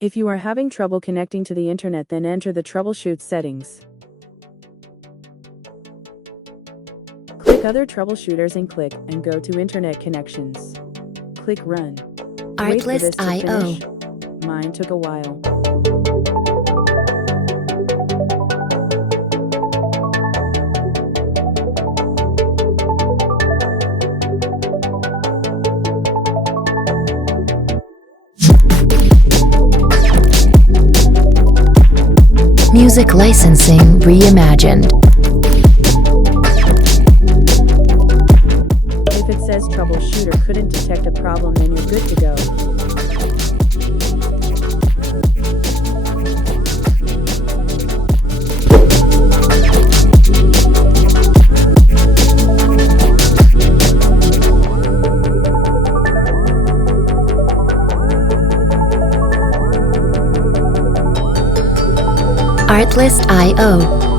If you are having trouble connecting to the internet, then enter the troubleshoot settings. Click Other Troubleshooters and click and go to Internet Connections. Click Run. Wait for this to Artlist.io. finish. Mine took a while. Music licensing reimagined. If it says troubleshooter couldn't detect a problem, then you're good to go. Artlist.io.